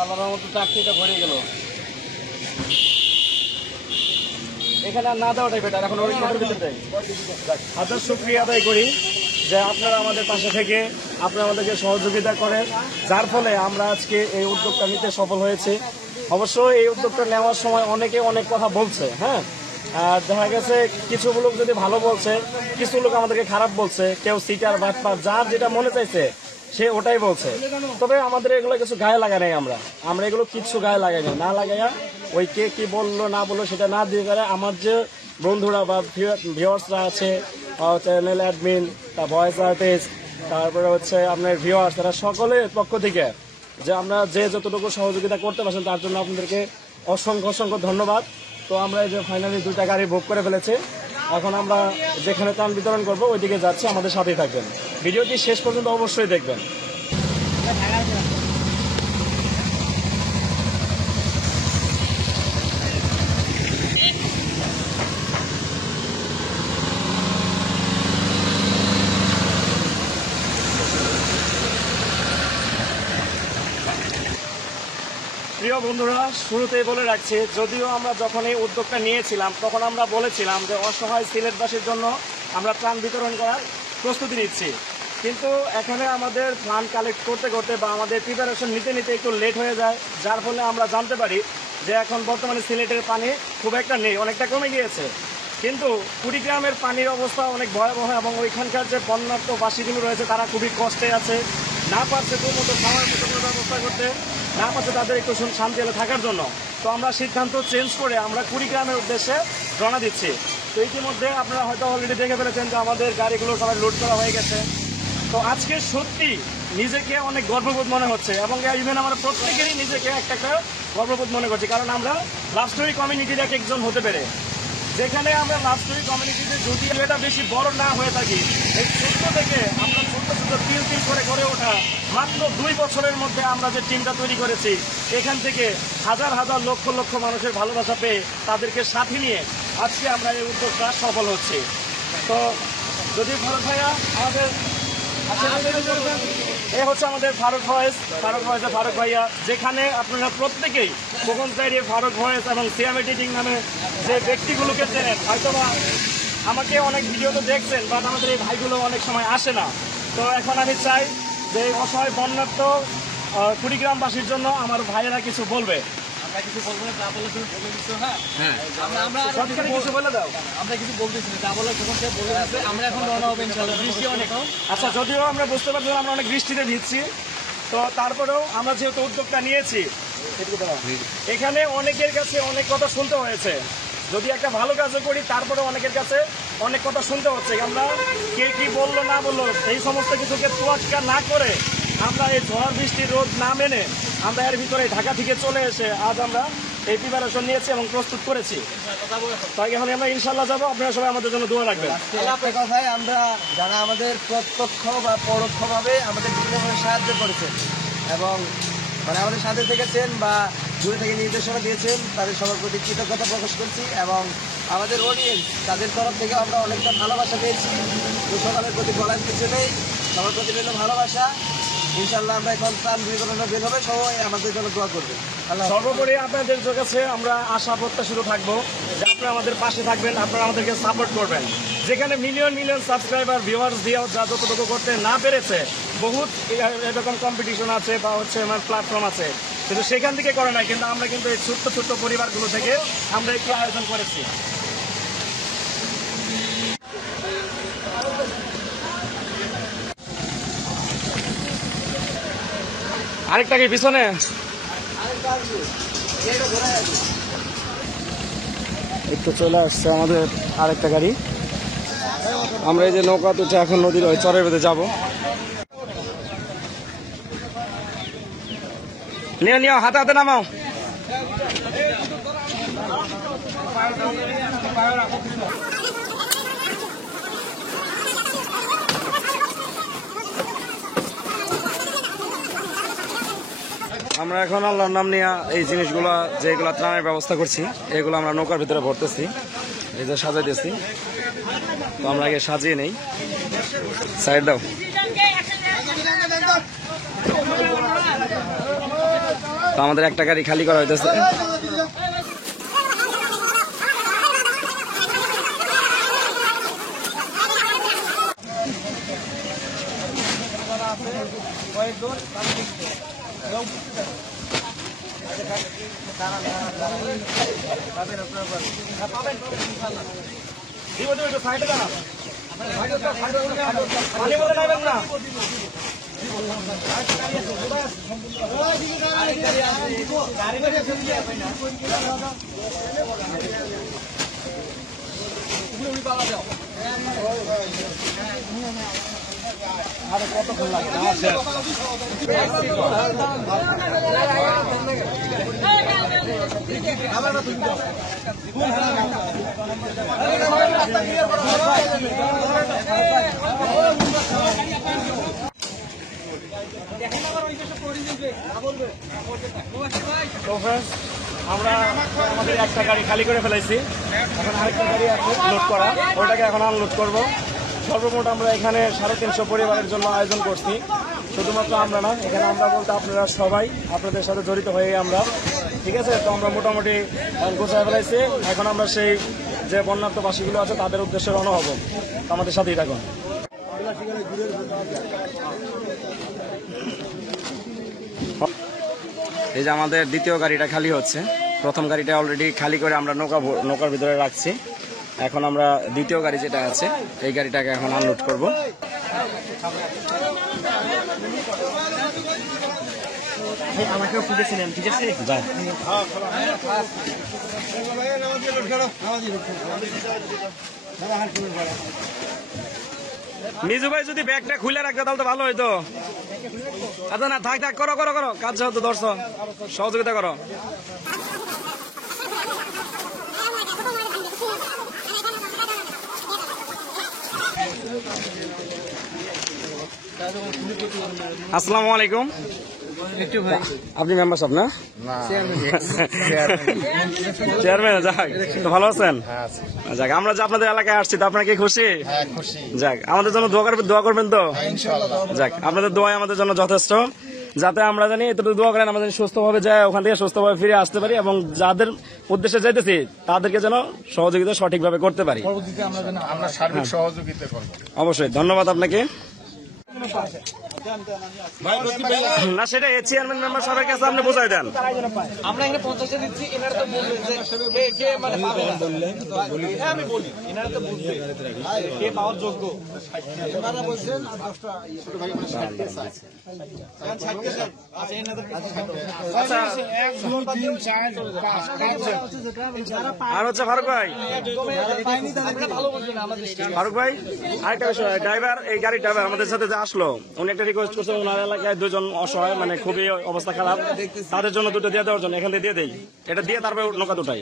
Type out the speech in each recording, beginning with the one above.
আল্লাহর মতো চাকরিটা ভরে গেল এখানে আর না দেওয়াটাই বেটার এখন ওই হাজার শুকরিয়া আদায় করি যে আপনারা আমাদের পাশে থেকে আপনারা আমাদেরকে সহযোগিতা করেন যার ফলে আমরা আজকে এই উদ্যোগটা নিতে সফল হয়েছে অবশ্য এই উদ্যোগটা নেওয়ার সময় অনেকে অনেক কথা বলছে হ্যাঁ আর দেখা গেছে কিছু লোক যদি ভালো বলছে কিছু লোক আমাদেরকে খারাপ বলছে কেউ সিটার বাটপার যার যেটা মনে চাইছে সে ওটাই বলছে তবে আমাদের এগুলো কিছু গায়ে লাগাই নাই আমরা এগুলো কিছু গায়ে লাগাই নাই না লাগাইয়া ওই কে কি বললো না বললো সেটা না দিয়ে গেলে আমার যে বন্ধুরা বা ভিউয়ার্সরা আছে চ্যানেল অ্যাডমিন তা ভয়েস আর্টিস্ট তারপরে হচ্ছে আপনার ভিউয়ার্স তারা সকলের পক্ষ থেকে যে আমরা যে যতটুকু সহযোগিতা করতে পারছেন তার জন্য আপনাদেরকে অসংখ্য অসংখ্য ধন্যবাদ তো আমরা এই যে ফাইনালি 2টা গাড়ি বুক করে ফেলেছি এখন আমরা যেখানে ত্রাণ বিতরণ করবো ওইদিকে যাচ্ছি আমাদের সাথেই থাকবেন ভিডিওটি শেষ পর্যন্ত অবশ্যই দেখবেন প্রিয় বন্ধুরা শুরুতেই বলে রাখছি যদিও আমরা যখন এই উদ্যোগটা নিয়েছিলাম তখন আমরা বলেছিলাম যে অসহায় সিলেটবাসীর জন্য আমরা ত্রাণ বিতরণ করার প্রস্তুতি নিচ্ছি কিন্তু এখানে আমাদের ফান্ড কালেক্ট করতে করতে বা আমাদের প্রিপারেশন নিতে নিতে একটু লেট হয়ে যায় যার ফলে আমরা জানতে পারি যে এখন বর্তমানে সিলেটের পানি খুব একটা নেই অনেকটা কমে গিয়েছে কিন্তু কুড়িগ্রামের পানির অবস্থা অনেক ভয়াবহ এবং ওইখানকার যে বন্যার্ত বাসীগুলো রয়েছে তারা খুবই কষ্টে আছে না পারছে তোর মতো খাওয়ার মতো কোনো ব্যবস্থা করতে না পারছে তাদের একটু শান্তি এলে থাকার জন্য তো আমরা সিদ্ধান্ত চেঞ্জ করে আমরা কুড়িগ্রামের উদ্দেশ্যে রওনা দিচ্ছি তো ইতিমধ্যে আপনারা হয়তো অলরেডি দেখে ফেলেছেন যে আমাদের গাড়িগুলো সবাই লোড করা হয়ে গেছে তো আজকে সত্যি নিজেকে অনেক গর্ববোধ মনে হচ্ছে এবং ইভেন আমরা প্রত্যেকেরই নিজেকে একটা গর্ববোধ মনে করছি কারণ আমরা লাভ স্টোরি কমিউনিটির একজন হতে পেরে যেখানে আমরা লাভ স্টোরি কমিউনিটিতে যদি এটা বেশি বড় না হয়ে থাকি এই ছোট্ট থেকে আমরা ছোট্ট ছোট তিল করে গড়ে ওঠা মাত্র 2 বছরের মধ্যে আমরা যে টিমটা তৈরি করেছি এখান থেকে হাজার হাজার লক্ষ লক্ষ মানুষের ভালোবাসা পেয়ে তাদেরকে সাথে নিয়ে আজকে আমরা এই উদ্যোগটা সফল হচ্ছি তো যদি ফারুক ভাইয়া আমাদের এ হচ্ছে আমাদের ফারুক ভয়েসে ফারুক ভাইয়া যেখানে আপনারা প্রত্যেকেই খোকন ডায়েরি ফারুক ভয়েস এবং সিয়াম এডিটিং নামে যে ব্যক্তিগুলোকে চেনেন হয়তোবা আমাকে অনেক ভিডিওতে দেখছেন বাট আমাদের এই ভাইগুলো অনেক সময় আসে না তো এখন আমি চাই যে অসহায় বন্যার্ত কুড়িগ্রামবাসীর জন্য আমার ভাইয়েরা কিছু বলবে আমরা কিছু বলবো না যা বলে তুমি বলে দিচ্ছ হ্যাঁ আমরা কিছু বলে দাও আমরা কিছু বলতেছি যা বলে তখন সে বলে দিচ্ছে আমরা এখন রওনা হবো ইনশাআল্লাহ বৃষ্টি অনেক আচ্ছা যদিও আমরা বুঝতে পারছি আমরা অনেক বৃষ্টিতে ভিজছি তো তারপরেও আমরা যেহেতু উদ্যোগটা নিয়েছি এখানে অনেকের কাছে অনেক কথা শুনতে হয়েছে যদি একটা ভালো কাজও করি তারপরে অনেকের কাছে অনেক কথা শুনতে হচ্ছে আমরা কে কি বললো না বললো সেই সমস্ত কিছুকে তোয়াক্কা না করে আমরা এই ঝড় বৃষ্টি রোদ না মেনে আমরা এর ভিতরে ঢাকা থেকে চলে এসে আজ আমরা এই প্রিপারেশন নিয়েছি এবং প্রস্তুত করেছি তাই এখন আমরা ইনশাল্লাহ যাবো আপনারা সবাই আমাদের জন্য দোয়া রাখবেন কথায় আমরা যারা আমাদের প্রত্যক্ষ বা পরোক্ষভাবে আমাদের বিভিন্নভাবে সাহায্য করেছেন এবং মানে আমাদের সাথে থেকেছেন বা দূরে থেকে নির্দেশনা দিয়েছেন তাদের সবার প্রতি কৃতজ্ঞতা প্রকাশ করছি এবং আমাদের অডিয়েন্স তাদের তরফ থেকে আমরা অনেকটা ভালোবাসা পেয়েছি তো সকালের প্রতি বলার কিছু নেই সবার প্রতি পেল ভালোবাসা ইনশাল্লাহ আমরা এখন ত্রাণ বিতরণে বের হবে সবাই আমাদের জন্য দোয়া করবে সর্বোপরি আপনাদের কাছে আমরা আশা প্রত্যাশিত থাকবো যে আপনারা আমাদের পাশে থাকবেন আপনারা আমাদেরকে সাপোর্ট করবেন যেখানে মিলিয়ন মিলিয়ন সাবস্ক্রাইবার ভিউয়ার্স দিয়েও যা যতটুকু করতে না পেরেছে বহুত এরকম কম্পিটিশন আছে বা হচ্ছে আমার প্ল্যাটফর্ম আছে কিন্তু সেখান থেকে করে নাই কিন্তু আমরা কিন্তু এই ছোট্ট ছোট্ট পরিবারগুলো থেকে আমরা একটু আয়োজন করেছি আরেকটা কি পিছনে একটু চলে আসছে আমাদের আরেকটা গাড়ি আমরা এই যে নৌকা তো এখন নদীর ওই চরের ভেতরে যাবো নিয়ে নিও হাতে হাতে নামাও আমরা এখন আল্লাহর নাম নিয়ে এই জিনিসগুলো যেগুলো ত্রাণের ব্যবস্থা করছি এগুলো আমরা নৌকার ভিতরে ভরতেছি, এই যে সাজাইতেছি। তো আমরা আগে সাজিয়ে নেই, সাইড দাও। তো আমাদের একটা গাড়ি খালি করা হইতেছে। কতক্ষণ লাগে? আমরা আমাদের একটা গাড়ি খালি করে ফেলাইছি, এখন আরেকটা গাড়ি আছে লোড করা, ওইটাকে এখন আনলোড করব। সর্বমোট আমরা এখানে 350 পরিবারের জন্য আয়োজন করছি। শুধুমাত্র আমরা না, এখানে আমরা বলতে আপনারা সবাই আপনাদের সাথে জড়িত হয়ে আমরা, ঠিক আছে। তো আমরা মোটামুটি গোছায় ফেলাইছি। এখন আমরা সেই যে বন্যার্থবাসীগুলো আছে তাদের উদ্দেশ্যে রওনা হব। আমাদের সাথেই থাকুন। এই যে আমাদের দ্বিতীয় গাড়িটা খালি হচ্ছে। প্রথম গাড়িটা অলরেডি খালি করে আমরা নৌকার ভিতরে রাখছি। এখন আমরা দ্বিতীয় গাড়ি যেটা আছে এই গাড়িটাকে এখন আনলোড করব। আমাকেও খুঁজেছিলেন, ঠিক আছে? যাই মিজু ভাই যদি ব্যাগটা খুলে রাখতে তাহলে তো ভালো হইতো। আচ্ছা না, থাক থাক, করো করো করো, কাজ যেহেতু দর্শক সহযোগিতা করো। আসসালামু আলাইকুম। আপনি মেম্বার সাহেব না? চেয়ারম্যান। যাক, তো ভালো আছেন? যাক, আমরা যে আপনাদের এলাকায় আসছি তো আপনারা কি খুশি? যাক, আমাদের জন্য দোয়া করবেন তো? যাক, আপনাদের দোয়াই আমাদের জন্য যথেষ্ট, যাতে আমরা জানি এতটুকু দোয়া করেন আমরা জানি সুস্থভাবে যায় ওখান থেকে সুস্থভাবে ফিরে আসতে পারি এবং যাদের উদ্দেশ্যে যাইতেছি তাদেরকে যেন সহযোগিতা সঠিকভাবে করতে পারি। অবশ্যই, ধন্যবাদ আপনাকে। না, সেটা চেয়ারম্যান মেম্বার সবার কাছে আপনি বোঝাই দেন। আমরা এখানে 50 দিচ্ছি, এনারা তো বলবেন যে কে মানে পাবে না। আমি বলি এনারা তো বুঝবে কে পাওয়ার যোগ্য। এনারা বলছেন আর 10টা ছোট ভাই মানে 60 কে চাই। আচ্ছা এনাদের আচ্ছা 1 2 3 4 5 আর হচ্ছে ফারুক ভাই, পাইনি তাদেরকে ভালো বলবেন আমাদের। ফারুক ভাই আরেকটা বিষয়, ড্রাইভার, এই গাড়ির ড্রাইভার আমাদের সাথে যে আসলো উনি একটা রিকোয়েস্ট করছে ওনার এলাকায় দুজন অসহায়, মানে খুবই অবস্থা খারাপ, তাদের জন্য দুটো দিয়ে দেওয়ার জন্য এখান থেকে দিয়ে দেই, এটা দিয়ে তারপরে নৌকা দুটাই।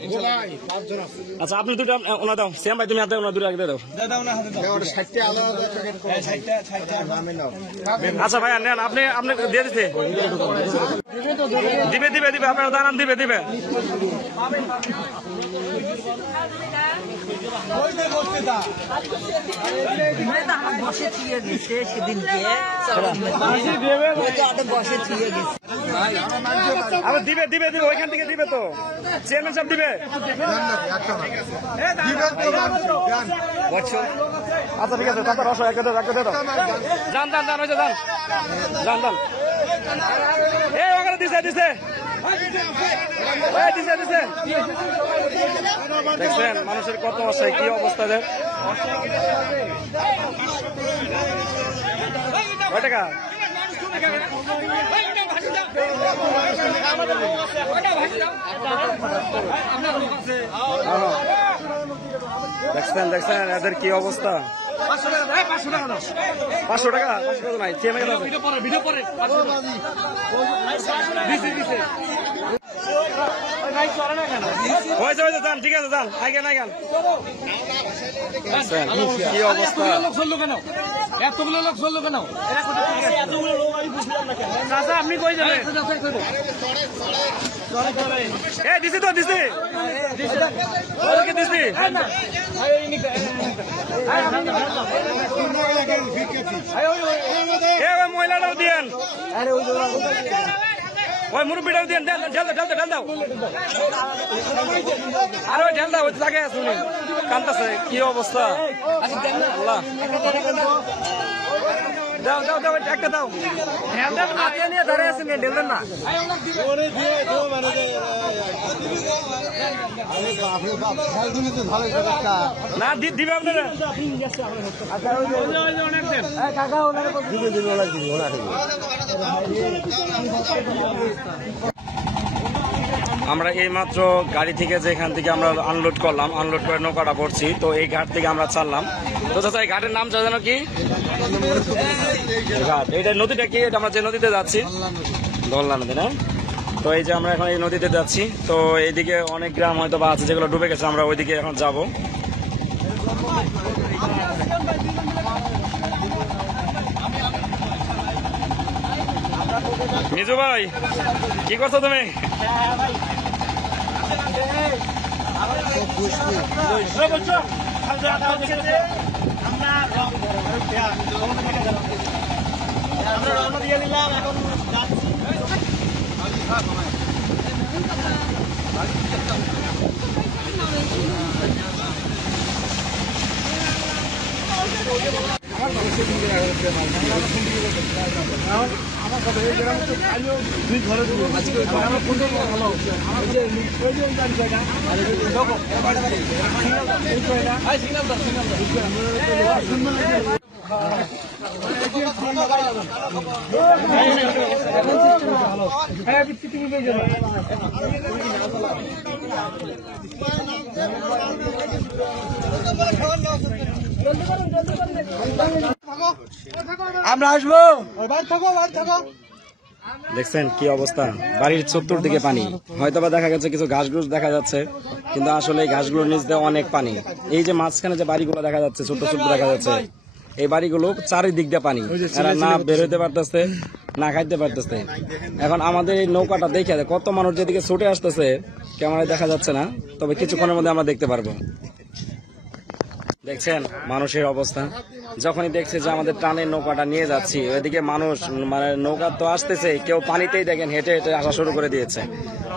আচ্ছা আপনি দুটো ওনা দাও, শ্যাম ভাই তুমি হাতে ওনা দুটো আগে দিয়ে দাও। আচ্ছা ভাই নেন, আপনি আপনি দিয়ে দিতে দিবে দিবে দিবে, আপনার দাঁড়ান, দিবে দিবে। দিবে দিবে দিবে, ওইখান থেকে দিবে তো, চেয়ারম্যান সাহেব দিবে। আচ্ছা ঠিক আছে, তারপর রস একটা দাও, যান যান যান, হয়েছে যান যান যান। এই ওখানে দিছে দিছে দিছে দিছে। দেখছেন মানুষের কত অসহায়, কি অবস্থা দেয়। কয় টাকা? দেখছেন দেখছেন এদের কি অবস্থা। 500 টাকা নাই, হয়েছে হয়েছে, যান ঠিক আছে, যান আগে নাই গান। দেখছেন কি অবস্থা। এতগুলো লোক চললো কেন? আপনি কই যাবেন? দিছি তো দিছি দিছি। মহিলাটাও দিয়েন, ওই মুরব্বীটাও দিয়েন, ঢেল দাও আর ওই ঢেল দাও, ওই জায়গায় শুনি কান্তাছে কি অবস্থা। আল্লাহ দাও দাও দাও একটা দাও, ঢেল নিয়ে দাঁড়িয়ে আছেন ঢেল দেন না। না দিবে আপনারা আমরা এই মাত্র গাড়ি থেকে যেখান থেকে আমরা আনলোড করলাম, আনলোড করে নৌকাটা পড়ছি, তো এই ঘাট থেকে আমরা ছাড়লাম। তো চাচা এই ঘাটের নাম জানো কি? ঘাট, এটা নদীটা কি? এটা আমরা যে নদীতে যাচ্ছি ধরলা নদী না? তো এই যে আমরা এখন এই নদীতে যাচ্ছি, তো এইদিকে অনেক গ্রাম হয়তো বা আছে যেগুলো ডুবে গেছে, আমরা ওইদিকে এখন যাব। মিজু ভাই কি করছো তুমি? আমরা রওনা দিয়ে দিলাম, এখন যাচ্ছি। আমরা আসবো। দেখছেন কি অবস্থা, বাড়ির চতুর্দিকে পানি। হয়তোবা দেখা গেছে কিছু ঘাসগুলো দেখা যাচ্ছে, কিন্তু আসলে এই ঘাসগুলোর নিচ দিয়ে অনেক পানি। এই যে মাঝখানে যে বাড়িগুলো দেখা যাচ্ছে, ছোট ছোট দেখা যাচ্ছে, এই বাড়িগুলো চারিদিক দিয়ে পানি, এরা না বের হইতে পারতেছে না খাইতে পারতেছে। এখন আমাদের এই নৌকাটা দেখে কত মানুষ যেদিকে ছুটে আসতেছে ক্যামেরায় দেখা যাচ্ছে না, তবে কিছুক্ষণের মধ্যে আমরা দেখতে পারবো। দেখছেন মানুষের অবস্থা, যখনই দেখছে যে আমাদের টানের নৌকাটা নিয়ে যাচ্ছি, ওইদিকে মানুষ মানে নৌকা তো আসতেছে, কেউ পানিতেই দেখেন হেঁটে হেঁটে আসা শুরু করে দিয়েছে।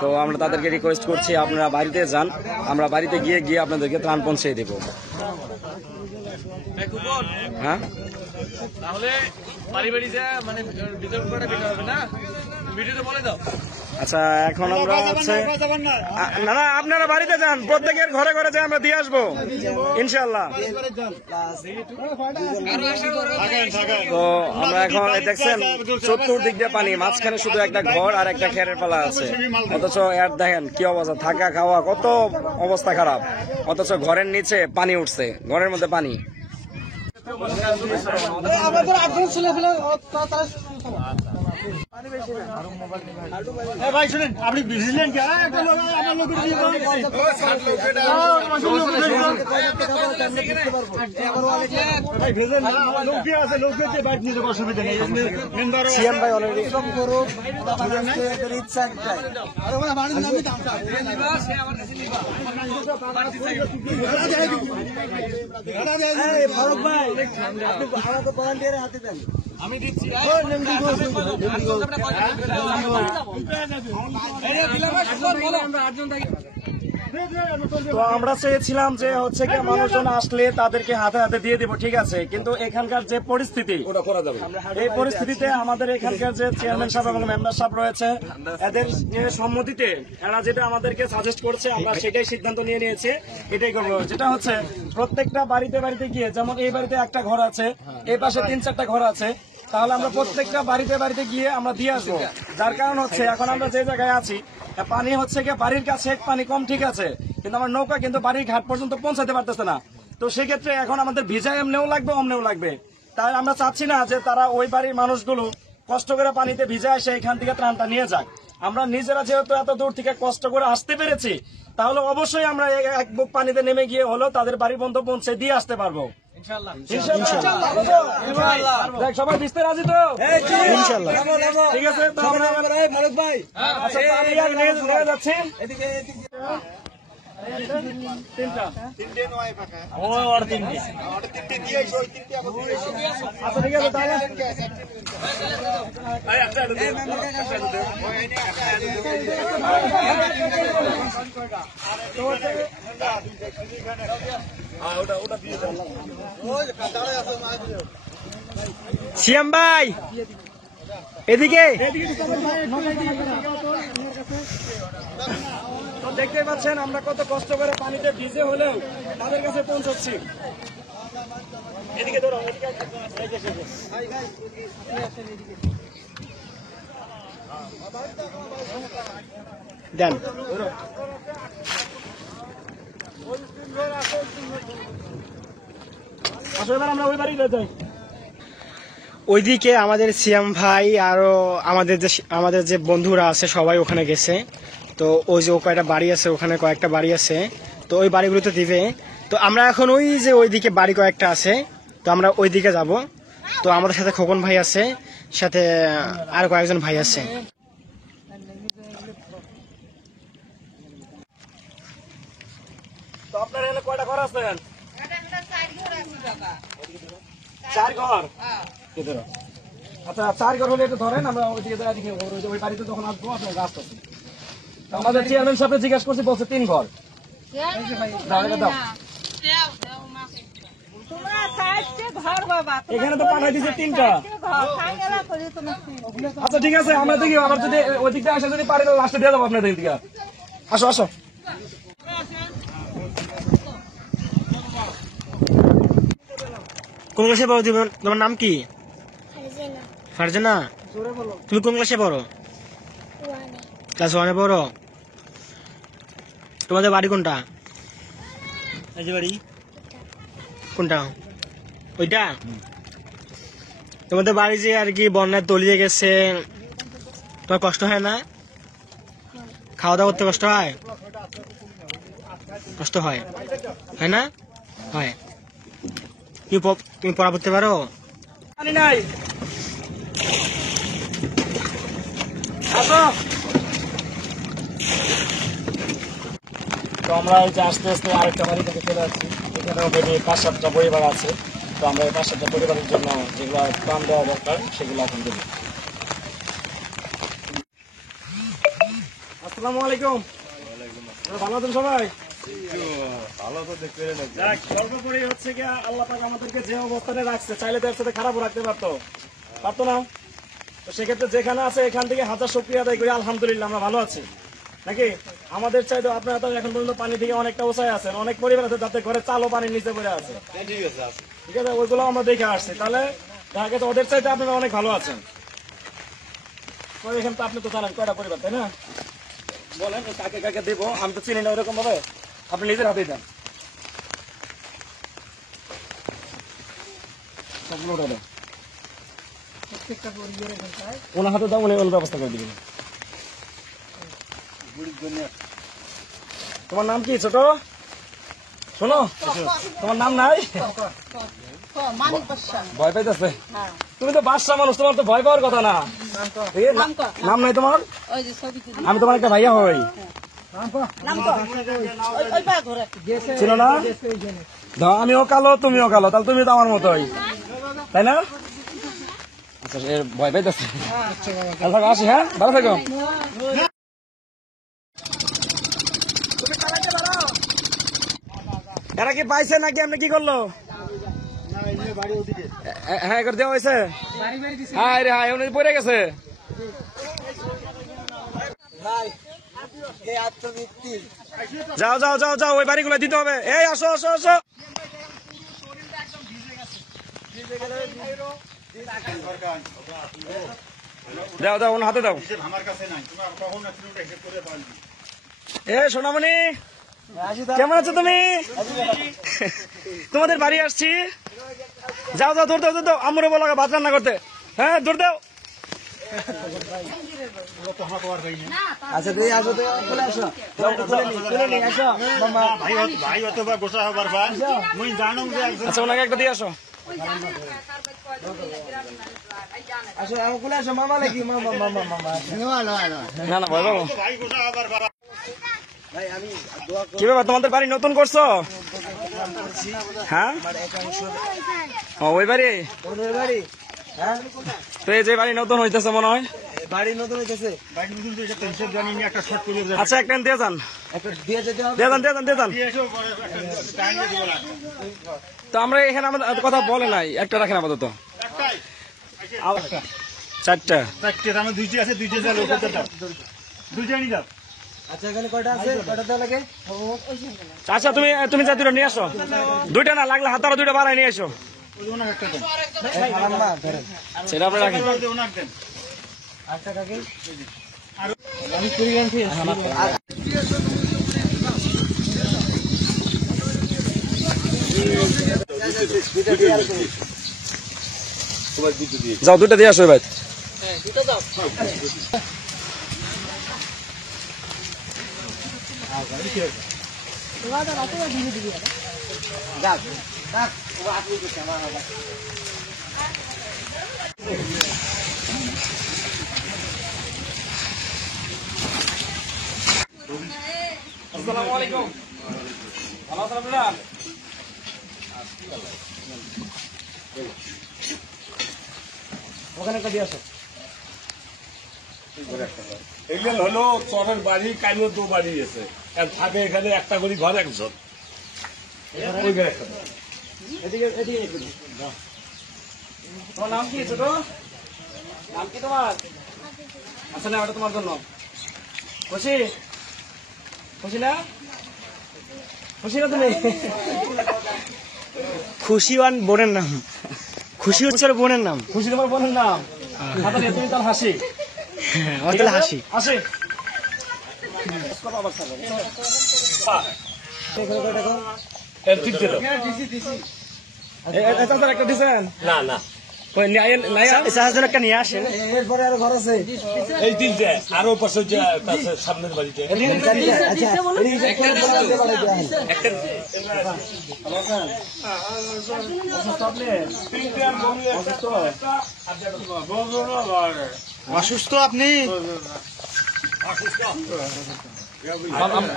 তো আমরা তাদেরকে রিকোয়েস্ট করছি আপনারা বাড়িতে যান, আমরা বাড়িতে গিয়ে আপনাদেরকে ত্রাণ পৌঁছে দেব। হ্যাঁ তাহলে বাড়ি বাড়ি যা মানে বিতরণ করা বেটার হবে না? ভিডিওতে বলে দাও। আচ্ছা এখন আমরা হচ্ছে না না আপনারা বাড়িতে যান, প্রত্যেকের ঘরে ঘরে যে আমরা দিয়ে আসবো ইনশাল্লাহ। তো আমরা এখন দেখছেন চতুর্দিক দিয়ে পানি, মাঝখানে শুধু একটা ঘর আর একটা খেরের পালা আছে, অথচ এর দেখেন কি অবস্থা, থাকা খাওয়া কত অবস্থা খারাপ, অথচ ঘরের নিচে পানি উঠছে, ঘরের মধ্যে পানি। ভাই শুনেন, আপনি বুঝলেন কি? একটা লোক আমার লোকের অসুবিধা নেই। ভাই অলরেডি ফারুক ভাই আমাকে ভলান্টিয়ারের হাতে দেন, আমি দিচ্ছি। তো আমরা চেয়েছিলাম যে হচ্ছে কি মানুষজন আসলে তাদেরকে হাতে হাতে দিয়ে দিব, ঠিক আছে, কিন্তু এখানকার যে পরিস্থিতি, এই পরিস্থিতিতে আমাদের এখানকার যে চেয়ারম্যান সাহেব এবং মেম্বার সাহেব রয়েছে, এদের সম্মতিতে এরা যেটা আমাদেরকে সাজেস্ট করছে আমরা সেটাই সিদ্ধান্ত নিয়ে নিয়েছি, এটাই করবো। যেটা হচ্ছে প্রত্যেকটা বাড়িতে বাড়িতে গিয়ে, যেমন এই বাড়িতে একটা ঘর আছে, এই পাশে 3-4টা ঘর আছে, তাহলে আমরা প্রত্যেকটা বাড়িতে বাড়িতে গিয়ে আমরা দিয়ে আসবো। যার কারণ হচ্ছে এখন আমরা যে জায়গায় আছি পানি হচ্ছে কি বাড়ির কাছে পানি কম, ঠিক আছে, কিন্তু আমার নৌকা কিন্তু বাড়ির ঘাট পর্যন্ত পৌঁছাতে পারতেছে না। তো সেক্ষেত্রে এখন আমাদের ভিজা এমনেও লাগবে অমনেও লাগবে, তাই আমরা চাচ্ছি না যে তারা ওই বাড়ির মানুষগুলো কষ্ট করে পানিতে ভিজা এসে এখান থেকে ত্রাণটা নিয়ে যাক। আমরা নিজেরা যেহেতু এত দূর থেকে কষ্ট করে আসতে পেরেছি, তাহলে অবশ্যই আমরা এক বুক পানিতে নেমে গিয়ে হলেও তাদের বাড়ি বন্ধ পৌঁছে দিয়ে আসতে পারবো। ইনশাআল্লাহ। দেখ, সবাই ভিজতে রাজি তো? ইনশাআল্লাহ। ঠিক আছে, তো আমরা মালিক ভাই, আচ্ছা, তাহলে আর নিয়ে যাচ্ছি। তিনটা। ও, আর তিনটে। আচ্ছা, ঠিক আছে, তাহলে সিয়াম ভাই এদিকে। তো দেখতেই পাচ্ছেন আমরা কত কষ্ট করে পানিতে ভিজে হলেও তাদের কাছে পৌঁছচ্ছি। এদিকে ধরো, এদিকে দেন। আসলে এবার আমরা ওই বাড়ি যাই। ওইদিকে আমাদের সিয়াম ভাই আরো আমাদের যে বন্ধুরা আছে সবাই ওখানে গেছে। তো ওই যে কয়েকটা বাড়ি আছে, ওখানে কয়েকটা বাড়ি আছে, তো ওই বাড়িগুলোতে দিবে। তো আমরা এখন ওই যে ওইদিকে বাড়ি কয়েকটা আছে, তো আমরা ওইদিকে যাব। তো আমাদের সাথে খোকন ভাই আছে, সাথে আর কয়েকজন ভাই আছে। তো আপনার এখানে কয়টা ঘর আছেন? 4 ঘর। আচ্ছা, 4 ঘর হলে একটু ধরেন, আমরা ওইদিকে দেখি ওই বাড়িতে যখন আসবো আপনার গাছ আছে। আমাদের চেয়ারম্যান সাহেব জিজ্ঞাসা করছি, বলছে 3 ঘর। দাও। এখানে তো পাঠাই দিচ্ছে 3টা। আচ্ছা, ঠিক আছে, আমরা দেখি আবার যদি ওই দিকটা আসে, যদি পারি লাস্টে দিয়ে দেবো আপনাদের দিকে। আসো আসো। কোন ক্লাসে পড়ো? তোমার নাম কি? ফারজানা। তুমি কোন ক্লাসে পড়ো? ক্লাস 1-এ পড়ো। তোমাদের বাড়ি কোনটা? এই যে বাড়ি কোনটা? ওইটা? তোমাদের বাড়ি যে আর কি বন্যায় তলিয়ে গেছে, তোমার কষ্ট হয় না? খাওয়া দাওয়া করতে কষ্ট হয়? কষ্ট হয়, হয় না? হয়। তুমি পড়া পড়তে পারো? পানি নাই। আসো। তো আমরা এই যে আস্তে আস্তে আরেকটা বাড়ি থেকে চলে যাচ্ছি। এখানেও বেবি 5-7টা পরিবার আছে। তো আমরা এই 5-7টা পরিবারের জন্য যেগুলো ত্রাণ দেওয়া দরকার সেগুলো এখন দেবো। আসসালামু আলাইকুম। ভালো আছেন সবাই? যাক, সর্বোপরি হচ্ছে কি, আল্লাহ পাক আমাদেরকে যে অবস্থানে রাখছে, চাইলে তো এর সাথে খারাপও রাখতে পারতো না। তো সেক্ষেত্রে যেখানে আছে এখান থেকে হাজার শুকরিয়া আদায় করি, আলহামদুলিল্লাহ আমরা ভালো আছি। নাকি আমাদের চাইতে আপনারা তো এখন পর্যন্ত পানি থেকে অনেকটা উঁচায় আছেন। অনেক পরিবার আছে যাতে ঘরে চালও পানির নিচে পড়ে আছে। ঠিক আছে, ওইগুলো আমরা দেখে আসছি। তাহলে দেখা গেছে ওদের চাইতে আপনারা অনেক ভালো আছেন। এখানে তো আপনি তো জানেন কয়টা পরিবার, তাই না? বলেন কাকে কাকে দেবো, আমি তো চিনি না ওরকম ভাবে, আপনি নিজের হাতেই দেন। সবগুলো ওটা দেন, ওনার হাতে দাও, উনি ওর ব্যবস্থা করে দিবেন। তোমার নাম কি ছোট? শোনো, তোমার নাম নাই? ভয় পাইতেছে? তুমি তো বাদশা মানুষ, তোমার তো ভয় পাওয়ার কথা না। নাম নাই তোমার? আমি তোমার একটা ভাইয়া হই, ছিল না? আমিও কালো, তুমিও কালো, তাহলে তুমি তো আমার মতোই, তাই না? আচ্ছা, ভয় পাইতেছে। আসি, হ্যাঁ, ভালো থাকো। এরা কি পাইছে নাকি আপনি কি করলো? হ্যাঁ, করে দেওয়া হয়েছে। হ্যাঁ রে, হ্যাঁ, উনি পড়ে গেছে। যাও যাও যাও যাও, ওই বাড়িগুলো দিতে হবে। এই আসো আসো আসো। দাও দাও, ওনার হাতে দাও। এ সোনামণি, কেমন আছো তুমি? তোমাদের বাড়ি আসছি। যাও যাও, দৌড় দাও, দৌড় দাও। আমরে বলো ভাত রান্না করতে। হ্যাঁ, দৌড় দাও। আচ্ছা তুই আসো, তুই খুলে আসো, খুলে নি আসো মামা। ভাই অথবা গোসা হবার ভাই মুই জানো যে একজন আচ্ছা ওনাকে একটা দিয়ে আসো। আসো আমি খুলে আসো মামা নাকি মামা মামা মামা। না না ভয় পাবো। ভাই গোসা হবার ভাই ভাই আমি দোয়া কি ব্যাপার তোমাদের বাড়ি নতুন করছো? করছি হ্যাঁ আমার একাংশ ও, ওই বাড়ি। ওদের বাড়ি। হ্যাঁ তো এই যে বাড়ি নতুন হইতেছে মনে হয়। বাড়ি নতুন হইতেছে, ভাই নতুন তো এটা টেনশন জানি না একটা শর্ট করে আচ্ছা একটা দিয়ে যান, একটা দিয়ে যেতে হবে। দিয়ে যান, দিয়ে যান, দিয়ে যান। দিয়ে এসো টাইম দিয়ে দিও না তো আমরা এখানে আমাদের কথা বলে নাই, একটা রাখেন আপাতত। একটাই চারটা। চারটে আমার দুইটি আছে, দুইটা চালু করতে দাও, দুইটা নিয়ে যাও। আচ্ছা এখানে কয়টা আছে, কয়টা দেওয়া লাগে? আচ্ছা তুমি তুমি যা দুটো নিয়ে আসো, দুইটা না লাগলে হাতারা দুইটা বাড়াই নিয়ে এসো। ওই ওনার একটা দেন, মামা ধরেন। সেটা আপনি রাখেন। ওনার দেন। আচ্ছা কাকি যাও দুইটা দিয়ে আসো ভাই। যাক যাক ও আপনি কি আমার আবার আসসালামু আলাইকুম। ভালো আছেন আপনারা? ওখানে একটা দিয়ে আসো। এগুলো হলো চরের বাড়ি, কাইলো দু বাড়ি আছে, আর থাকে এখানে একটা করে ঘর একজন। ওই ঘরে একটা। এদিকে এদিকে একটু দিন। তোমার নাম কি ছোট? নাম কি তোমার? আচ্ছা না ওটা তোমার জন্য। খুশি? খুশি না? খুশি না তুমি? খুশিওয়ান বোনের নাম, খুশি হচ্ছে ওর বোনের নাম। খুশি তোমার বোনের নাম? হাতে নিয়ে তুমি তার হাসি। আমার তাহলে হাসি। হাসি। এর তিনটে দাও। একটা দিচ্ছেন? না না, ওই নাইয়া সাহায্য একটা নিয়ে আসেন, এরপরে আরো ঘর আছে। এই তিনটে, আরো পাশে যে আছে সামনের বাড়িতে আচ্ছা এদিকে একটা বড় দেওয়া লাগে। একটা অসুস্থ আপনি?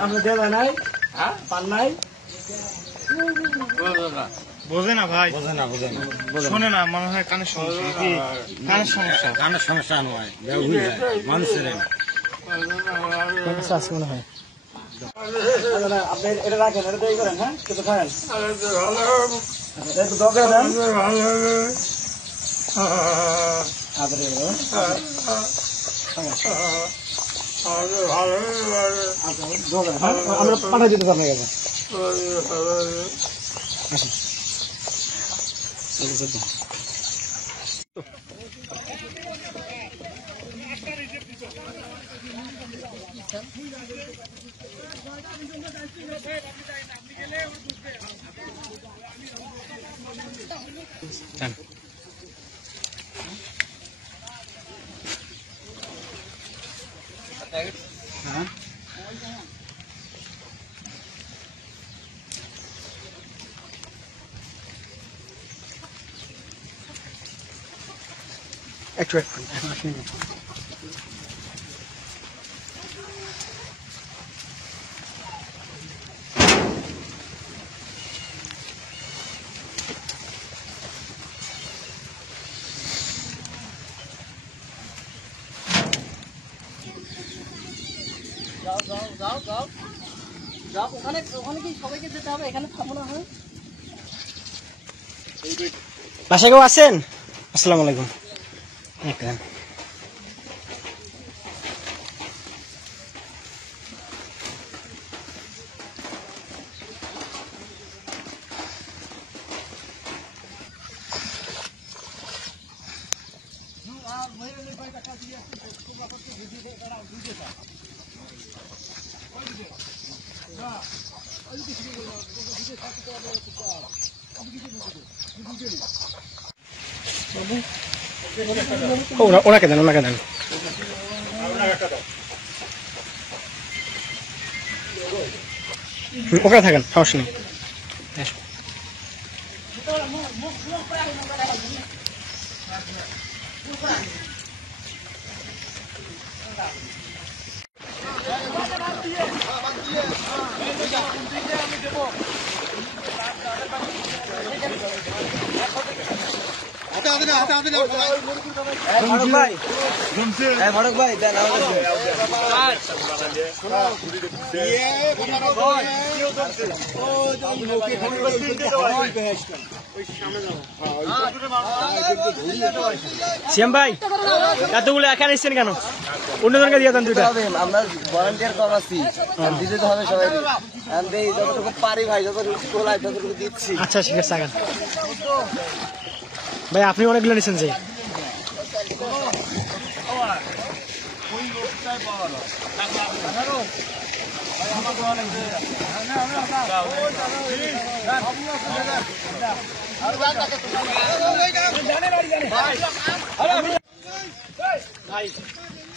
আমরা দেওয়া নাই, পান নাই। বোঝে না ভাই, বোঝে না, বোঝে না। শোনে না, মনে হয় কানের সমস্যা। কি কানের সমস্যা? কানের সমস্যা নয়, বেহুশ যায়, মানুষের না। মনে হয় আপনি এটা রাখেন, এটা তৈরি করেন, হ্যাঁ কিছু খাবেন? একটু দরকার দেন। আমরা পাঠিয়ে দিতে আপনার কাছে। একটু বাসায় কেউ আছেন? আসসালামু আলাইকুম। ওনাকে দেন, ওনাকে দেন। ওখানে থাকেন, সমস্যা নেই। ফটক ভাই, ফটক ভাই দেন আমাদের। সিএম ভাই, এতগুলো একা নিচ্ছেন কেন? অন্যজনকে দিয়ে দেন দুইটা। আমরা ভলান্টিয়ার কম আছি, দিতে তো হবে সবাই। আমি যতটুকু পারি ভাই, যতটুকু খোলাই ততটুকু দিচ্ছি। আচ্ছা ঠিক আছে, আগান ভাই। আপনি অনেকগুলো নিচ্ছেন যে।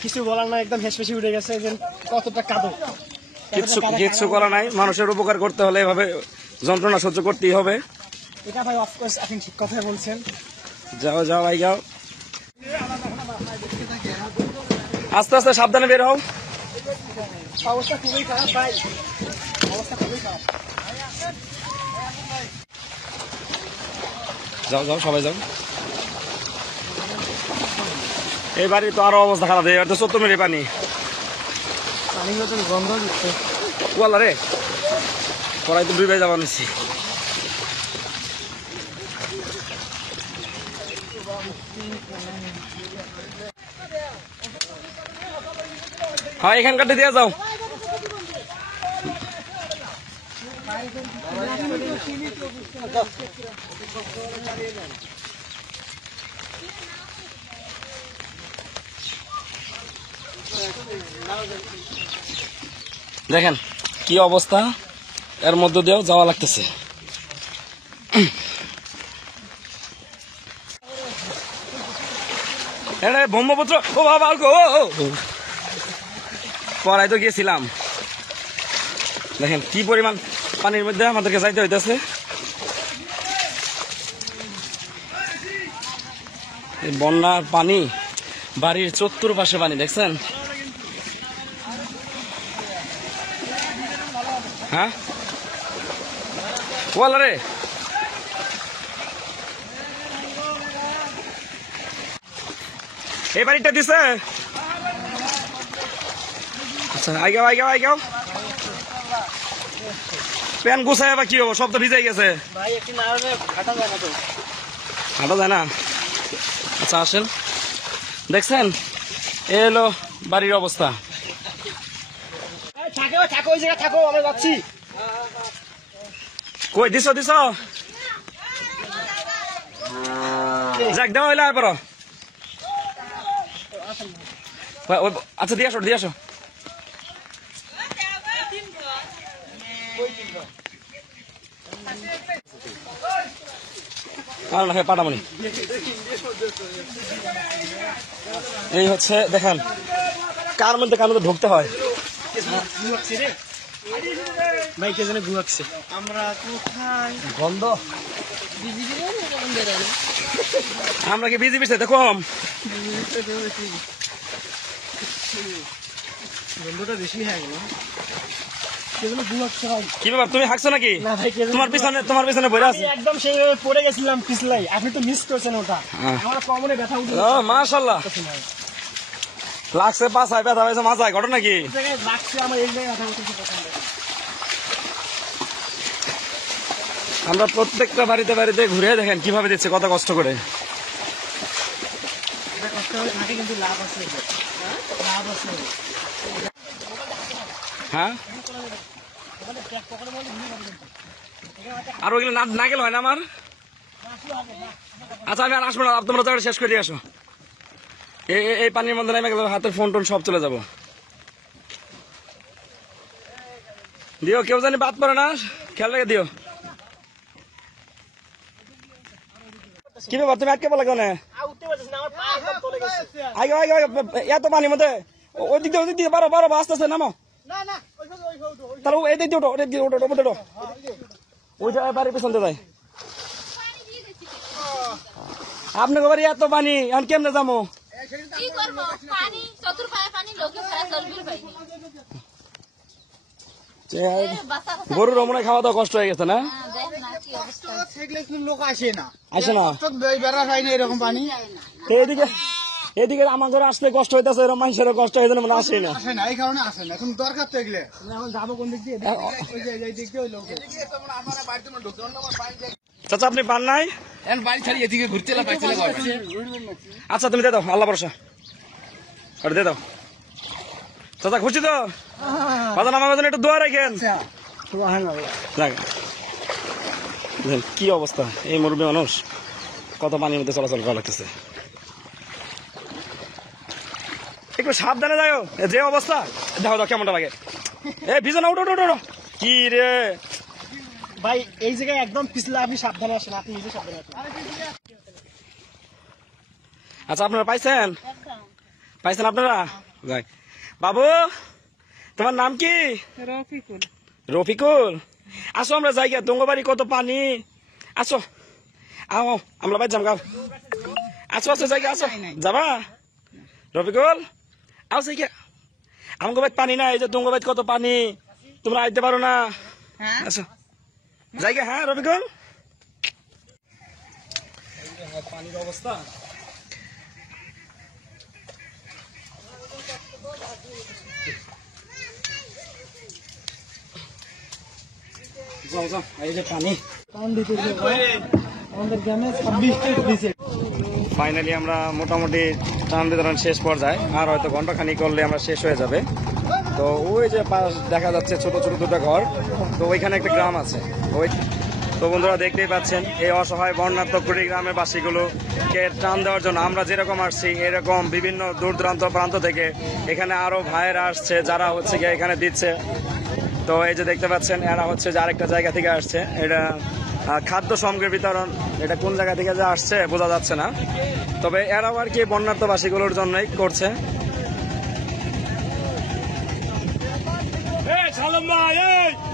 কিছু বলার না, একদম হেসপেশি উঠে গেছে যে কতটা কাঁদো। কিচ্ছু করা নাই, মানুষের উপকার করতে হলে এভাবে যন্ত্রণা সহ্য করতেই হবে। এটা ভাই অফকোর্স আপনি ঠিক কথাই বলছেন। যাও যাও ভাই যাও, আস্তে আস্তে সাবধানে বের হও। অবস্থা খুবই খারাপ ভাই, অবস্থা খুবই খারাপ। যাও যাও সবাই যাও। এই বাড়ি তো আরো অবস্থা খারাপ, এবার তো 14 মিনিট পানি। পানিগুলো তো গন্ধ দিচ্ছে। ওয়ালা রে, পড়াই তো ডুবে যাবার নিচ্ছি। হ্যাঁ এখানকারটা দিয়ে যাও। দেখেন কি অবস্থা, এর মধ্য দিয়েও যাওয়া লাগতেছে। ব্রহ্মপুত্র, ও বাবা, পড়াই তো গিয়েছিলাম। দেখেন কি পরিমাণ পানির মধ্যে আমাদেরকে যাইতে হইতেছে। বন্যার পানি, বাড়ির চতুর্পাশে পানি, দেখছেন? হ্যাঁ ওয়ালা রে, এই বাড়িটা দিছে। আচ্ছা আইগাও। প্যান গুছাই বা কি হবো, সব তো ভিজাই গেছে। ভাই একটি না হলে হাঁটা যায় না তো। হাঁটা যায় না? আচ্ছা আসেন, দেখছেন এ হলো বাড়ির অবস্থা। থাকো ওই জায়গায় থাকো, আমরা যাচ্ছি। কই দিছ যাক দেওয়া হইলে আর পারো। আচ্ছা দিয়ে আসো। পাটামনি এই হচ্ছে, দেখেন কার মধ্যে ঢুকতে হয়। ভাই কে জানে ঘুমাচ্ছে। আমরা কোথায় গন্ধ আমরা কি বিজি বিছে দেখো, গন্ধটা বেশি হয়ে গেল। কে জানে ঘুমাচ্ছে ভাই। কি ব্যাপার, তুমি হাঁকছো নাকি? না ভাই, কে জানে তোমার পিছনে বইরা আছে। একদম সেইভাবে পড়ে গেছিলাম পিছলাই। আপনি তো মিস করছেন ওটা। আমার কমনে ব্যথা উঠে ও মাশাআল্লাহ, লাগছে পাছায় ব্যথা হয়েছে মাথায়, ঘটনা কি? লাগছে আমার এই জায়গায় ব্যথা উঠেছে পছন্দ। আমরা প্রত্যেকটা বাড়িতে ঘুরে দেখেন কিভাবে দিচ্ছে, কত কষ্ট করে। কষ্ট করে থাকে কিন্তু লাভ আছে, লাভ আছে। হ্যাঁ আর ওইগুলো না গেলে হয় না আমার। আচ্ছা আমি আর আসবো না, তোমরা জায়গাটা শেষ করে দিয়ে আসো। এই পানির মধ্যে নেমে গেলে হাতের ফোন টোন সব চলে যাবো। দিও, কেউ জানি বাদ পড়ে না, খেয়াল রেখে দিও। গেছে। কি ব্যাপার তুমি আটকে বলা কেন উঠতে পারছিস না, আমার পা একদম চলে গেছে। আগে আগে আগে, এত পানির মধ্যে ওই দিক দিয়ে বারো বারো আস্তে আস্তে নামো না না, ওইভাবে ওঠো। তাহলে এই দিক দিয়ে ওঠো, ওই দিক দিয়ে ওঠো, ওঠো, ওঠো। ওই জায়গায় বাড়ির পেছনতে যায় আপনাকে বাড়ি এত পানি এখন কেমনে যাবো কি করবো? পানি চতুর্পায়ে পানি, লোকে ছাড়া চলবির পাইনি। গরুর মনে হয় খাওয়া দাওয়া কষ্ট হয়ে গেছে না দেখ না কি অবস্থা। সেগুলো কিন্তু লোক আসে না, আসে না বেড়া যায় না এরকম পানি। এদিকে এদিকে আমার ঘরে আসলে কষ্ট হইতেছে এরকম মানুষের কষ্ট হয়ে মানে আসেই না আসে না, এই কারণে আসে না। এখন দরকার তো এগুলো। এখন যাবো কোন দিক দিয়ে? ওই যে এই দিক দিয়ে ওই লোক। চাচা আপনি পান নাই বাড়ি ছাড়ি এদিকে ঘুরতে পাইছিল। আচ্ছা তুমি দিয়ে দাও আল্লাহ ভরসা ওটা দিয়ে দাও চাচা খুশি তো বাজান আমার জন্য একটু দোয়া রাখেন যাক। দেখেন কি অবস্থা এই মুরব্বী মানুষ কত পানির মধ্যে চলাচল করা লাগতেছে একটু সাবধানে যাও যে অবস্থা দেখো দাও কেমনটা লাগে ভিজো না উঠো উঠো উঠো কি রে ভাই এই জায়গায় একদম পিছলে, আপনি সাবধানে আসেন, আপনি নিজে সাবধানে আসেন। আচ্ছা আপনারা পাইছেন পাইছেন আপনারা যাক বাবু তোমার নাম কি রফিকুল। রফিকুল আসো আমরা যাই গিয়া তোমার বাড়ি কত পানি আসো আও আমরা বাইর যাম গাও আসো আসো যাই আসো যাবা রফিকুল আও যাই গিয়া আমাকে বাড়ি পানি নাই এই যে তোমার বাড়ি কত পানি তোমরা আইতে পারো না আসো যাই গিয়া হ্যাঁ রফিকুল পানির অবস্থা যাও যাও এই যে পানি আমাদের গ্রামে 26টা দিছে। ফাইনালি আমরা মোটামুটি ত্রাণ বিতরণ শেষ পর্যায়ে আর হয়তো ঘন্টাখানি করলে আমরা শেষ হয়ে যাবে তো ওই যে পাশ দেখা যাচ্ছে ছোট ছোট দুটো ঘর তো ওইখানে একটা গ্রাম আছে ওই তো বন্ধুরা দেখতেই পাচ্ছেন এই অসহায় বন্যাত্মক কুড়িগ্রামের বাসীগুলোকে ত্রাণ দেওয়ার জন্য আমরা যেরকম আসছি এরকম বিভিন্ন দূর দূরান্ত প্রান্ত থেকে এখানে আরো ভাইয়েরা আসছে যারা হচ্ছে গিয়ে এখানে দিচ্ছে তো এই যে দেখতে পাচ্ছেন এরা হচ্ছে যে আরেকটা জায়গা থেকে আসছে এটা খাদ্য সামগ্রী বিতরণ এটা কোন জায়গা থেকে যে আসছে বোঝা যাচ্ছে না তবে এরাও আর কি বন্যার্থবাসীগুলোর জন্যই করছে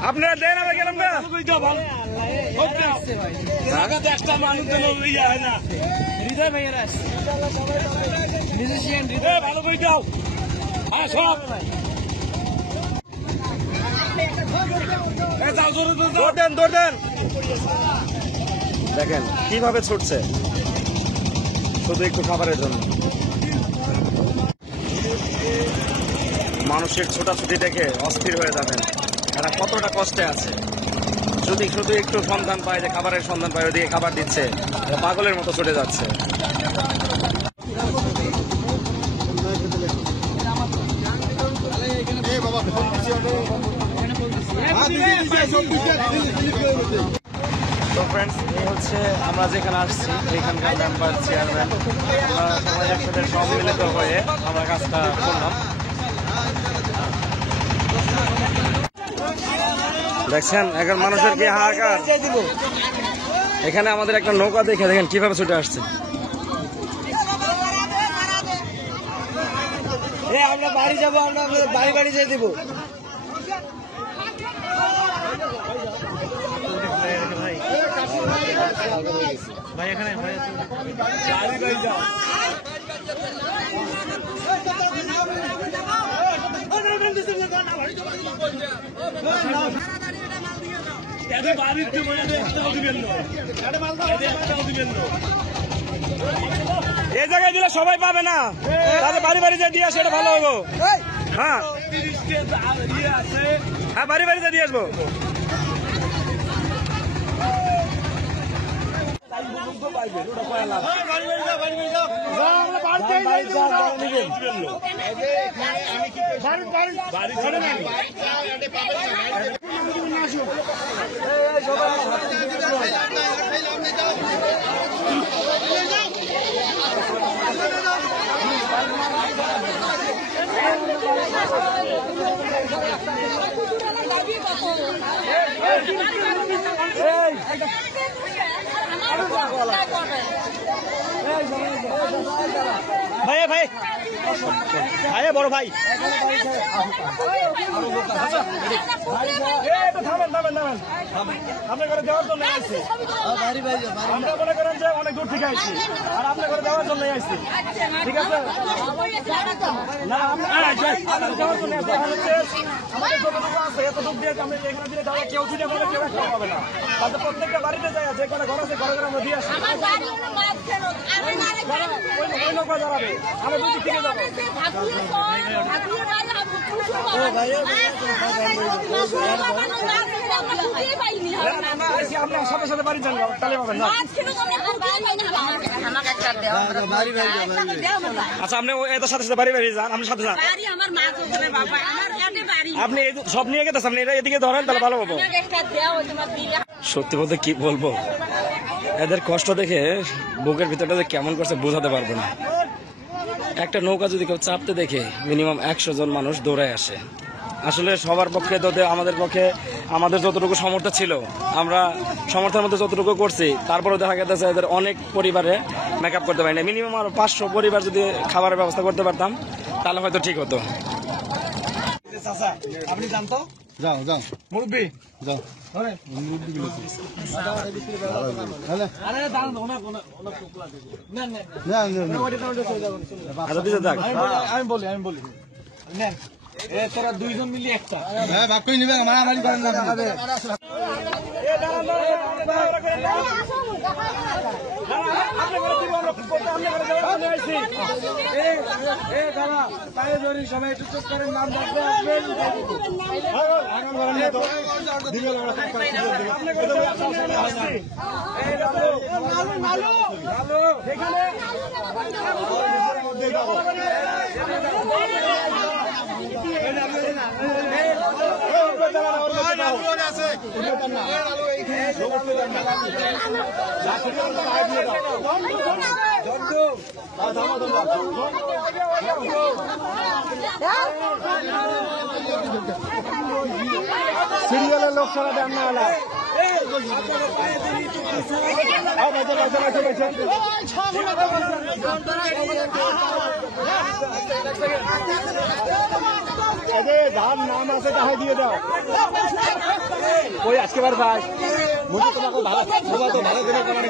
আপনারা দেন আমরা গেলাম না একটা মানুষ না হৃদয় ভাইয়েরা আসছে, মিউজিশিয়ান হৃদয়। ভালো করে দাও সব দৌড় দেন দৌড় দেন দেখেন কিভাবে ছুটছে শুধু একটু খাবারের জন্য মানুষের ছোটাছুটি দেখে অস্থির হয়ে যাবেন এরা কতটা কষ্টে আছে যদি শুধু একটু সন্ধান পায় যে খাবারের সন্ধান পায় ওদিকে খাবার দিচ্ছে এরা পাগলের মতো ছুটে যাচ্ছে তো ফ্রেন্ডস এই হচ্ছে আমরা যেখানে আসছি এখানকার মেম্বার চেয়ারম্যান আমরা সবাই একসাথে সম্মিলিত হয়ে আমরা কাজটা করলাম দেখছেন এখন মানুষের কি হাহাকার এখানে আমাদের একটা নৌকা দেখে দেখেন কিভাবে ছুটে আসছে আমরা বাড়ি যাবো, আমরা বাড়ি বাড়ি যেয়ে দিব। ভাই এখানে এই জায়গায় দিলে সবাই পাবে না তাহলে বাড়ি বাড়ি যে দিয়ে আসে এটা ভালো হবো হ্যাঁ হ্যাঁ বাড়ি বাড়ি যে দিয়ে আসবো ভাই ভাই ভাই বড় ভাই থামেন থামেন থামেন আপনার ঘরে যাওয়ার জন্য আসছি আমরা মনে করেন যে অনেক দূর থেকে আসছি আর আপনার ঘরে যাওয়ার জন্য আসছি ঠিক আছে না আপনার যাওয়ার জন্য আমাদের যতটুকু আছে এতটুকু দিয়ে আমরা এখানে দিলে যাওয়া কেউ ছুটে বলে কেউ একটা হবে না তাতে প্রত্যেকটা বাড়িতে যায় যে কটা ঘর আছে ঘরে ঘরে আমরা দিয়ে আসি ওই নৌকা দাঁড়াবে আমরা দুই দিক থেকে যাবো আপনার সাথে সাথে বাড়ি যান তাহলে পাবেন না আচ্ছা আপনি এদের সাথে সাথে বাড়ি বাড়ি যান আপনি সাথে যান আপনি সব নিয়ে গেছেন আপনি এদিকে ধরেন তাহলে ভালো হবো সত্যি বলতে কি বলবো এদের কষ্ট দেখে বুকের ভিতরটা যে কেমন করছে বোঝাতে পারবো না একটা নৌকা যদি কেউ চাপতে দেখে মিনিমাম 100 জন মানুষ দৌড়ায় আসে আসলে সবার পক্ষে তো আমাদের পক্ষে আমাদের যতটুকু সামর্থ্য ছিল আমরা সামর্থ্যের মধ্যে যতটুকু করছি তারপরেও দেখা গেছে এদের অনেক পরিবারে মেকআপ করতে পারি না মিনিমাম আরো 500 পরিবার যদি খাবারের ব্যবস্থা করতে পারতাম তাহলে হয়তো ঠিক হতো আপনি জানতো যাও যাও মুরব্বী যাও আমি বলি নেন তোরা দুইজন মিলি একটা হ্যাঁ ভাগ করে নিবে মারামারি করেন না সবাই একটু চুপ করেন নাম সিরিয়ালের লোক সারা দেন না যার নাম আছে তাহাই দিয়ে দাও ওই আজকে বার ভাই মুঝে তোমাকে ভালো তো ভালো দিনের কামানি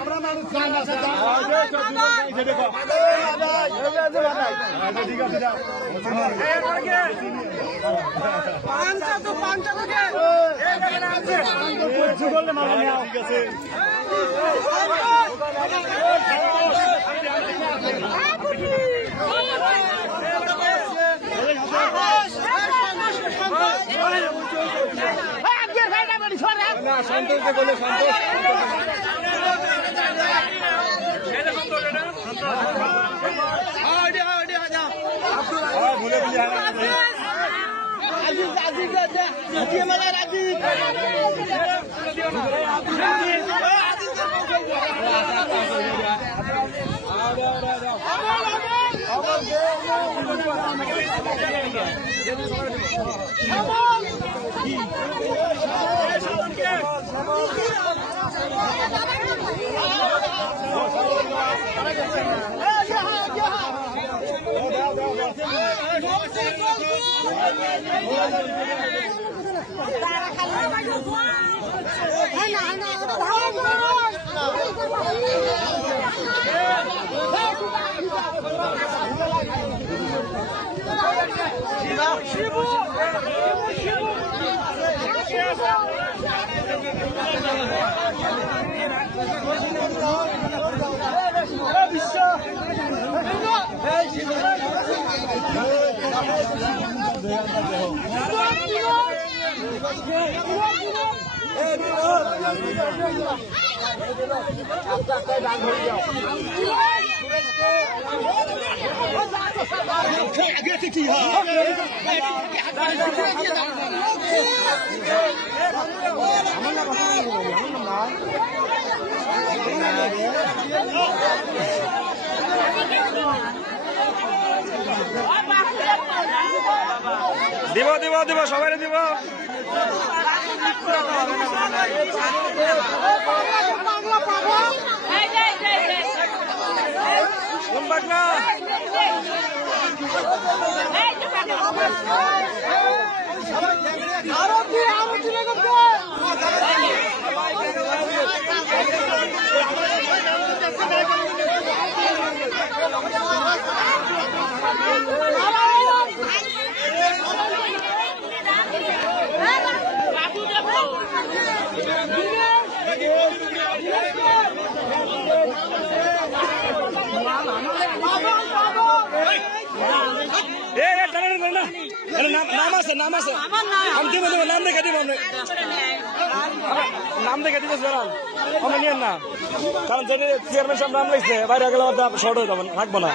আমরা মানুষ ঠিক আছে সন্তোষকে বলে সন্তোষ ভুলে দিব দিব দিব সবাই দিব। কোন পাগলা? নাম আছে নাম আছে আমি দিব দেবো নাম দেখে দিব নাম দেখে দিতে আমরা নিয়েন না কারণ যদি চেয়ারম্যান সাহেব নাম লিখছে বাইরে গেলে শর্ট হয়ে যাবেন রাখবো না।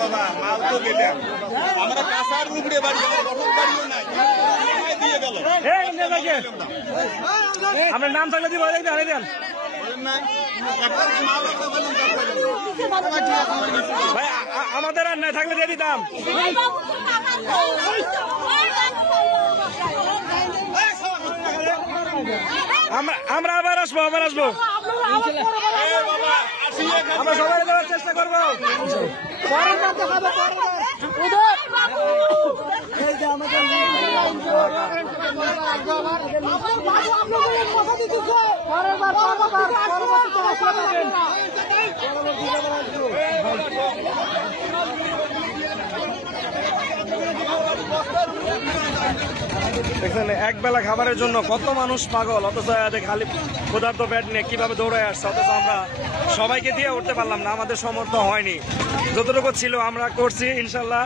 বাবা মাল তো গেলাম আমরা কাঁচার উপরে বাড়ি গঠন বাড়িও নাই দিয়ে গেল আপনার নাম থাকলে দিব হারিয়ে দেন ভাই আমাদের আর না থাকলে দিয়ে দিতাম। আমরা আবার আসবো আমরা সবাই দেওয়ার চেষ্টা করবো। দেখছেন এক বেলা খাবারের জন্য কত মানুষ পাগল, অথচ খালি ক্ষুধার্ত পেট নিয়ে কিভাবে দৌড়ে আসছে, অথচ আমরা সবাইকে দিয়ে উঠতে পারলাম না, আমাদের সমর্থ হয়নি। যতটুকু ছিল আমরা করছি, ইনশাল্লাহ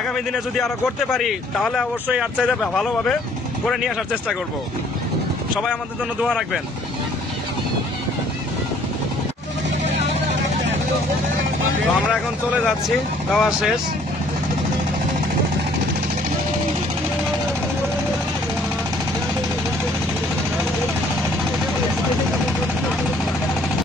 আগামী দিনে যদি আরো করতে পারি তাহলে অবশ্যই আর চাইতে ভালোভাবে করে নিয়ে আসার চেষ্টা করব। সবাই আমাদের জন্য দোয়া রাখবেন। তো আমরা এখন চলে যাচ্ছি, খাওয়া শেষ।